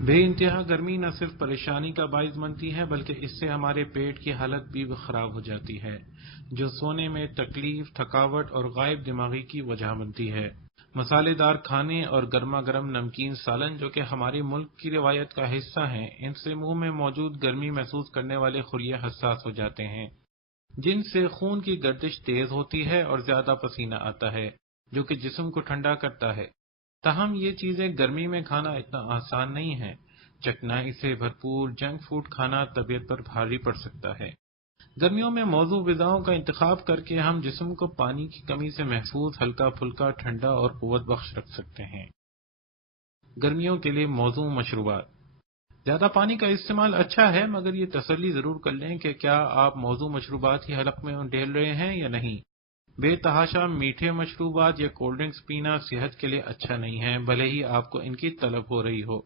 بے انتہا گرمی نہ صرف پریشانی کا باعث بنتی ہے بلکہ اس سے ہمارے پیٹ کی حالت بھی خراب ہو جاتی ہے، جو سونے میں تکلیف، تھکاوٹ اور غائب دماغی کی وجہ بنتی ہے۔ مسالے دار کھانے اور گرما گرم نمکین سالن جو کہ ہمارے ملک کی روایت کا حصہ ہیں، ان سے منہ میں موجود گرمی محسوس کرنے والے خلیے حساس ہو جاتے ہیں، جن سے خون کی گردش تیز ہوتی ہے اور زیادہ پسینہ آتا ہے، جو کہ جسم کو ٹھنڈا کرتا ہے۔ تاہم یہ چیزیں گرمی میں کھانا اتنا آسان نہیں ہے۔ چکنائی سے بھرپور جنک فوڈ کھانا طبیعت پر بھاری پڑ سکتا ہے۔ گرمیوں میں موضوع غذاؤں کا انتخاب کر کے ہم جسم کو پانی کی کمی سے محفوظ، ہلکا پھلکا، ٹھنڈا اور قوت بخش رکھ سکتے ہیں۔ گرمیوں کے لیے موزوں مشروبات۔ زیادہ پانی کا استعمال اچھا ہے، مگر یہ تسلی ضرور کر لیں کہ کیا آپ موزوں مشروبات کی حلق میں ڈھیل رہے ہیں یا نہیں۔ بے تحاشا میٹھے مشروبات یا کولڈ ڈرنکس پینا صحت کے لیے اچھا نہیں ہے، بھلے ہی آپ کو ان کی طلب ہو رہی ہو۔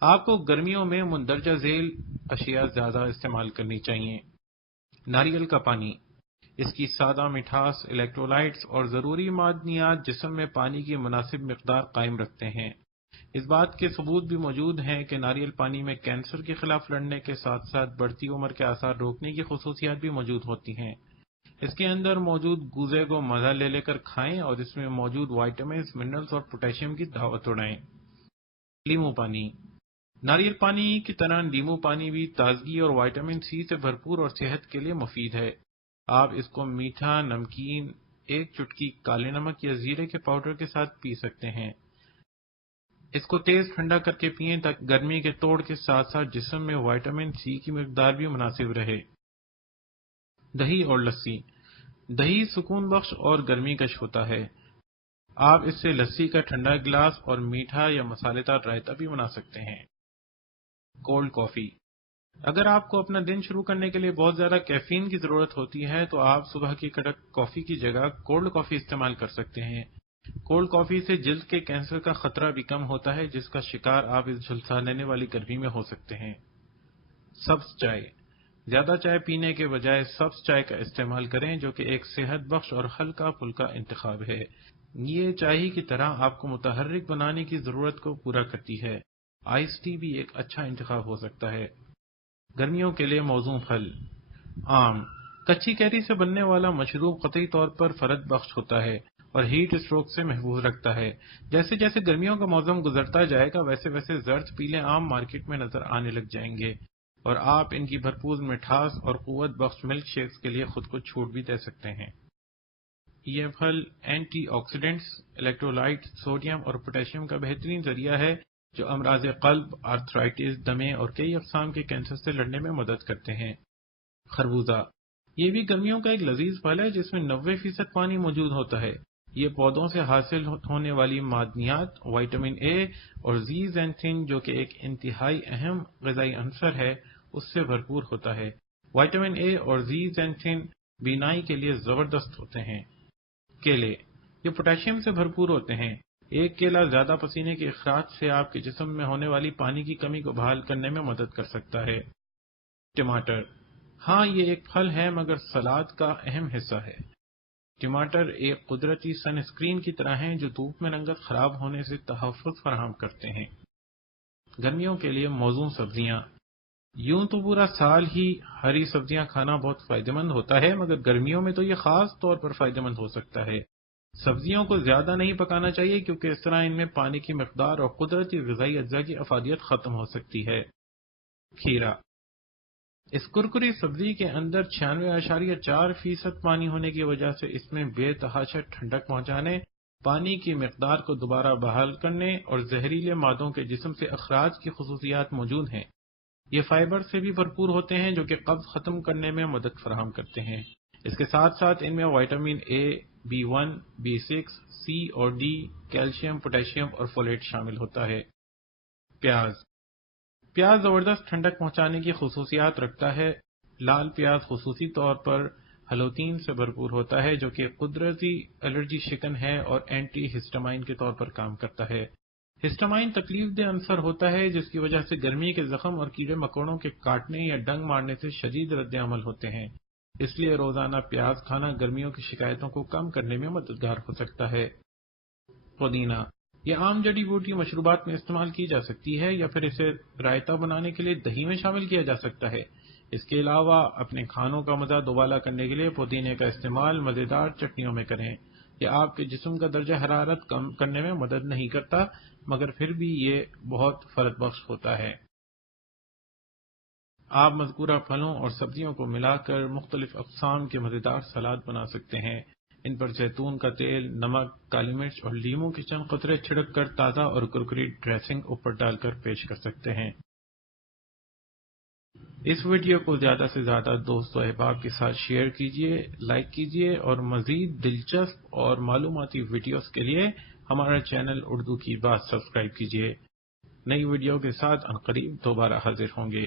آپ کو گرمیوں میں مندرجہ ذیل اشیاء زیادہ استعمال کرنی چاہیے۔ ناریل کا پانی، اس کی سادہ مٹھاس، الیکٹرولائٹس اور ضروری معدنیات جسم میں پانی کی مناسب مقدار قائم رکھتے ہیں۔ اس بات کے ثبوت بھی موجود ہیں کہ ناریل پانی میں کینسر کے خلاف لڑنے کے ساتھ ساتھ بڑھتی عمر کے آثار روکنے کی خصوصیات بھی موجود ہوتی ہیں۔ اس کے اندر موجود گوزے کو مزہ لے کر کھائیں اور اس میں موجود وائٹامنز، منرلز اور پوٹاشیم کی دعوت اڑائیں۔ لیمو پانی، ناریل پانی کی طرح لیمو پانی بھی تازگی اور وائٹامن سی سے بھرپور اور صحت کے لیے مفید ہے۔ آپ اس کو میٹھا، نمکین، ایک چٹکی کالے نمک یا زیرے کے پاؤڈر کے ساتھ پی سکتے ہیں۔ اس کو تیز ٹھنڈا کر کے پئیں تاکہ گرمی کے توڑ کے ساتھ ساتھ جسم میں وائٹامن سی کی مقدار بھی مناسب رہے۔ دہی اور لسی، دہی سکون بخش اور گرمی کش ہوتا ہے۔ آپ اس سے لسی کا ٹھنڈا گلاس اور میٹھا یا مسالے دار رائتا بھی بنا سکتے ہیں۔ کولڈ کافی، اگر آپ کو اپنا دن شروع کرنے کے لیے بہت زیادہ کیفین کی ضرورت ہوتی ہے تو آپ صبح کی کڑک کافی کی جگہ کولڈ کافی استعمال کر سکتے ہیں۔ کولڈ کافی سے جلد کے کینسر کا خطرہ بھی کم ہوتا ہے، جس کا شکار آپ اس جھلسا لینے والی گرمی میں ہو سکتے ہیں۔ سبز چائے، زیادہ چائے پینے کے بجائے سبز چائے کا استعمال کریں، جو کہ ایک صحت بخش اور ہلکا پھلکا انتخاب ہے۔ یہ چائے کی طرح آپ کو متحرک بنانے کی ضرورت کو پورا کرتی ہے۔ آئس ٹی بھی ایک اچھا انتخاب ہو سکتا ہے۔ گرمیوں کے لیے موزوں پھل، آم، کچی کیری سے بننے والا مشروب قطعی طور پر فرد بخش ہوتا ہے اور ہیٹ اسٹروک سے محفوظ رکھتا ہے۔ جیسے جیسے گرمیوں کا موسم گزرتا جائے گا ویسے ویسے زرد پیلے آم مارکیٹ میں نظر آنے لگ جائیں گے اور آپ ان کی بھرپور مٹھاس اور قوت بخش ملک شیکس کے لیے خود کو چھوٹ بھی دے سکتے ہیں۔ یہ پھل اینٹی آکسیڈنٹس، الیکٹرولائٹ، سوڈیم اور پوٹاشیم کا بہترین ذریعہ ہے جو امراض قلب، آرتھرائٹس، دمے اور کئی اقسام کے کینسر سے لڑنے میں مدد کرتے ہیں۔ خربوزہ، یہ بھی گرمیوں کا ایک لذیذ پھل ہے جس میں 90% پانی موجود ہوتا ہے۔ یہ پودوں سے حاصل ہونے والی معدنیات، وائٹامن اے اور زیزینتھین جو کہ ایک انتہائی اہم غذائی عنصر ہے، اس سے بھرپور ہوتا ہے۔ وائٹامن اے اور زیزینتھین بینائی کے لیے زبردست ہوتے ہیں۔ کیلے، یہ پوٹاشیم سے بھرپور ہوتے ہیں۔ ایک کیلا زیادہ پسینے کے اخراج سے آپ کے جسم میں ہونے والی پانی کی کمی کو بحال کرنے میں مدد کر سکتا ہے۔ ٹماٹر، ہاں یہ ایک پھل ہے مگر سلاد کا اہم حصہ ہے۔ ٹماٹر ایک قدرتی سن اسکرین کی طرح ہیں جو دھوپ میں رنگت خراب ہونے سے تحفظ فراہم کرتے ہیں۔ گرمیوں کے لیے موزوں سبزیاں، یوں تو پورا سال ہی ہری سبزیاں کھانا بہت فائدہ مند ہوتا ہے، مگر گرمیوں میں تو یہ خاص طور پر فائدہ مند ہو سکتا ہے۔ سبزیوں کو زیادہ نہیں پکانا چاہیے کیونکہ اس طرح ان میں پانی کی مقدار اور قدرتی غذائی اجزاء کی افادیت ختم ہو سکتی ہے۔ کھیرا، اس کرکری سبزی کے اندر 96.4% پانی ہونے کی وجہ سے اس میں بے تحاشا ٹھنڈک پہنچانے، پانی کی مقدار کو دوبارہ بحال کرنے اور زہریلے مادوں کے جسم سے اخراج کی خصوصیات موجود ہیں۔ یہ فائبر سے بھی بھرپور ہوتے ہیں جو کہ قبض ختم کرنے میں مدد فراہم کرتے ہیں۔ اس کے ساتھ ساتھ ان میں وائٹامن اے، B1، B6، سی اور ڈی، کیلشیم، پوٹاشیم اور فولیٹ شامل ہوتا ہے۔ پیاز، پیاز زبردست ٹھنڈک پہنچانے کی خصوصیات رکھتا ہے۔ لال پیاز خصوصی طور پر ہلوتین سے بھرپور ہوتا ہے جو کہ قدرتی الرجی شکن ہے اور اینٹی ہسٹامائن کے طور پر کام کرتا ہے۔ ہسٹامائن تکلیف دہ عنصر ہوتا ہے جس کی وجہ سے گرمی کے زخم اور کیڑے مکوڑوں کے کاٹنے یا ڈنگ مارنے سے شدید رد عمل ہوتے ہیں۔ اس لیے روزانہ پیاز کھانا گرمیوں کی شکایتوں کو کم کرنے میں مددگار ہو سکتا ہے۔ پودینہ، یہ عام جڑی بوٹی مشروبات میں استعمال کی جا سکتی ہے یا پھر اسے رائتا بنانے کے لیے دہی میں شامل کیا جا سکتا ہے۔ اس کے علاوہ اپنے کھانوں کا مزہ دوبالا کرنے کے لیے پودینے کا استعمال مزیدار چٹنیوں میں کریں۔ یہ آپ کے جسم کا درجہ حرارت کم کرنے میں مدد نہیں کرتا، مگر پھر بھی یہ بہت فرق بخش ہوتا ہے۔ آپ مذکورہ پھلوں اور سبزیوں کو ملا کر مختلف اقسام کے مزیدار سلاد بنا سکتے ہیں۔ ان پر زیتون کا تیل، نمک، کالی مرچ اور لیموں کے چند قطرے چھڑک کر تازہ اور کرکری ڈریسنگ اوپر ڈال کر پیش کر سکتے ہیں۔ اس ویڈیو کو زیادہ سے زیادہ دوست و احباب کے ساتھ شیئر کیجیے، لائک کیجیے اور مزید دلچسپ اور معلوماتی ویڈیوز کے لیے ہمارا چینل اردو کی بات سبسکرائب کیجیے۔ نئی ویڈیو کے ساتھ عنقریب دوبارہ حاضر ہوں گے۔